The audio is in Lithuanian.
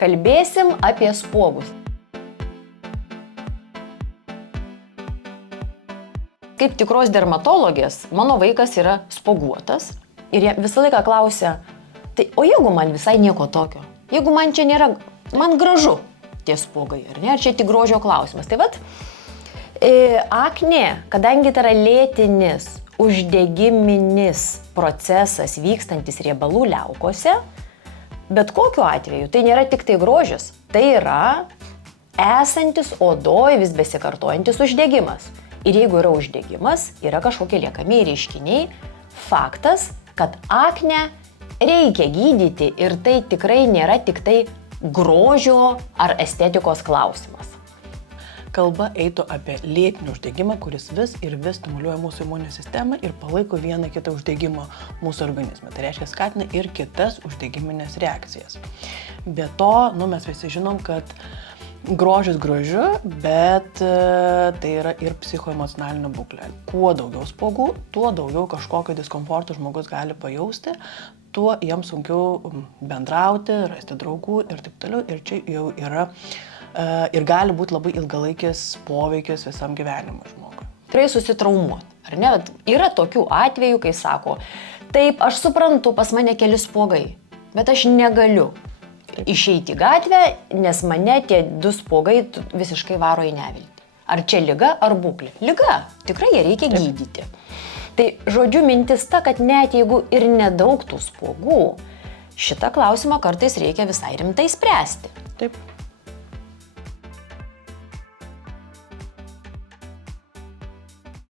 Kalbėsim apie spuogus. Kaip tikros dermatologės, mano vaikas yra spuoguotas ir jie visą laiką klausia, tai o jeigu man visai nieko tokio, jeigu man čia nėra, man gražu tie spuogai, ar ne, ar čia tik grožio klausimas. Tai vat, aknė, kadangi tai yra lėtinis, uždegiminis procesas vykstantis riebalų liaukose, bet kokiu atveju tai nėra tik tai grožis, tai yra esantis odoj vis besikartojantis uždegimas. Ir jeigu yra uždegimas, yra kažkokie liekamieji reiškiniai, faktas, kad aknę reikia gydyti ir tai tikrai nėra tik tai grožio ar estetikos klausimas. Kalba eitų apie lėtinį uždegimą, kuris vis ir vis stimuliuoja mūsų imuninę sistemą ir palaiko vieną kitą uždegimą mūsų organizme. Tai reiškia, skatina ir kitas uždegiminės reakcijas. Be to, mes visi žinom, kad grožis grožiu, bet tai yra ir psichoemocionalinė būklė. Kuo daugiau spuogų, tuo daugiau kažkokio diskomforto žmogus gali pajausti, tuo jiems sunkiau bendrauti, rasti draugų ir taip toliau. Ir čia jau yra ir gali būti labai ilgalaikis poveikis visam gyvenimui žmogui. Tikrai susitraumuoti, ar ne? Yra tokių atvejų, kai sako, taip, aš suprantu, pas mane keli spuogai, bet aš negaliu išeiti į gatvę, nes mane tie 2 spuogai visiškai varo į neviltį. Ar čia liga, ar būklė? Liga, tikrai ją reikia gydyti. Tai žodžiu mintis ta, kad net jeigu ir nedaug tų spuogų, šitą klausimą kartais reikia visai rimtai spręsti. Taip.